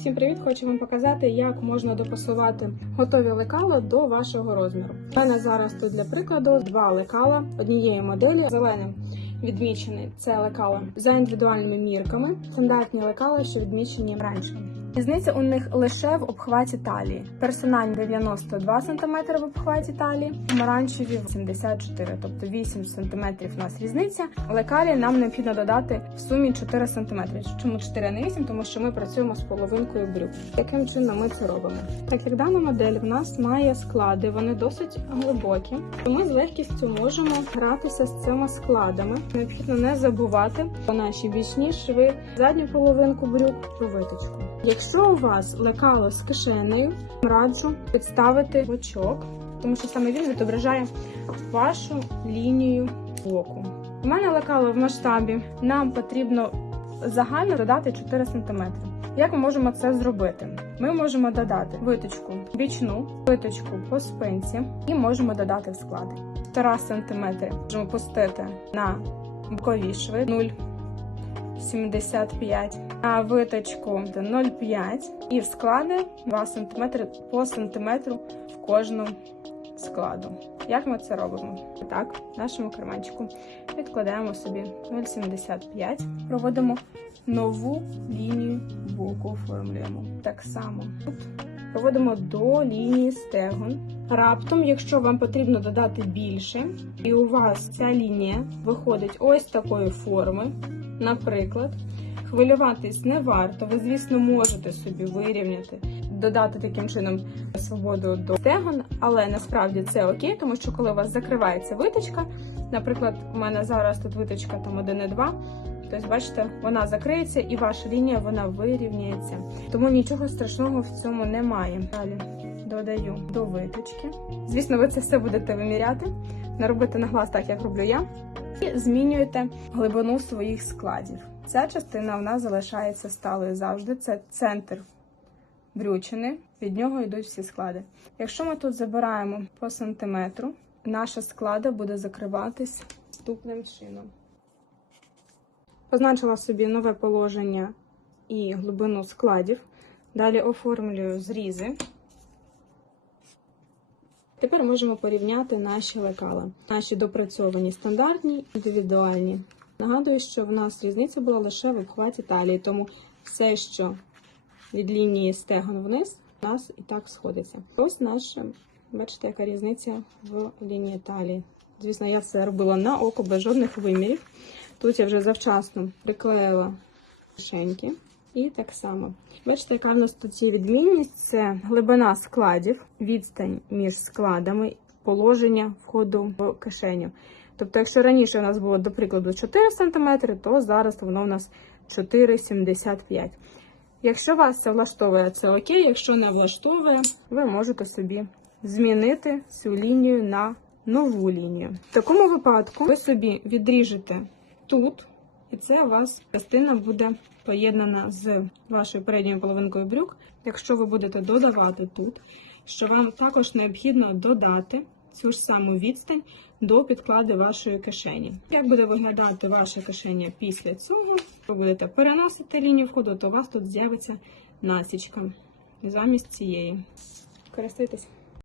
Всім привіт! Хочу вам показати, як можна допасувати готові лекала до вашого розміру. У мене зараз тут для прикладу два лекала однієї моделі. Зеленим відмічений це лекала за індивідуальними мірками, стандартні лекала, що відмічені раніше. Різниця у них лише в обхваті талії. Персональні 92 см в обхваті талії, помаранчеві 74, тобто 8 см у нас різниця. Лекалі нам необхідно додати в сумі 4 см. Чому 4, а не 8? Тому що ми працюємо з половинкою брюк. Яким чином ми це робимо? Так як дана модель в нас має склади, вони досить глибокі, то ми з легкістю можемо гратися з цими складами. Необхідно не забувати про наші бічні шви, задню половинку брюк, ту виточку. Якщо у вас лекало з кишенею, раджу підставити бочок, тому що саме він відображає вашу лінію боку. У мене лекало в масштабі. Нам потрібно загально додати 4 см. Як ми можемо це зробити? Ми можемо додати виточку бічну, виточку по спинці і можемо додати в склади. 1,5 см можемо пустити на бокові шви 0. 75, а виточку 0,5 і в склади 2 см по сантиметру в кожну складу. Як ми це робимо? Так, в нашому карманчику відкладаємо собі 0,75, проводимо нову лінію боку, оформлюємо. Так само проводимо до лінії стегон. Раптом, якщо вам потрібно додати більше, і у вас ця лінія виходить ось такої форми, наприклад, хвилюватись не варто. Ви, звісно, можете собі вирівняти, додати таким чином свободу до стегон, але насправді це окей, тому що коли у вас закривається виточка, наприклад, у мене зараз тут виточка там 1,2, Тобто, бачите, вона закриється і ваша лінія вона вирівняється. Тому нічого страшного в цьому немає. Далі додаю до виточки. Звісно, ви це все будете виміряти, не робити на глаз так, як роблю я. І змінюєте глибину своїх складів. Ця частина в нас залишається сталою завжди. Це центр брючини, від нього йдуть всі склади. Якщо ми тут забираємо по сантиметру, наша склада буде закриватись наступним чином. Позначила собі нове положення і глибину складів. Далі оформлюю зрізи. Тепер можемо порівняти наші лекала. Наші допрацьовані стандартні, індивідуальні. Нагадую, що в нас різниця була лише в обхваті талії, тому все, що від лінії стегон вниз, у нас і так сходиться. Ось наша, бачите, яка різниця в лінії талії. Звісно, я це робила на око без жодних вимірів. Тут я вже завчасно приклеїла кишеньки. І так само. Бачите, яка в нас тут є відмінність? Це глибина складів, відстань між складами, положення входу в кишеню. Тобто, якщо раніше у нас було, до прикладу, 4 см, то зараз воно у нас 4,75 Якщо вас це влаштовує, це окей. Якщо не влаштовує, ви можете собі змінити цю лінію на нову лінію. В такому випадку ви собі відріжете тут, і це у вас частина буде поєднана з вашою передньою половинкою брюк. Якщо ви будете додавати тут, що вам також необхідно додати цю ж саму відстань до підклади вашої кишені. Як буде виглядати ваша кишеня після цього? Ви будете переносити лінію входу, то у вас тут з'явиться насічка замість цієї. Користуйтесь.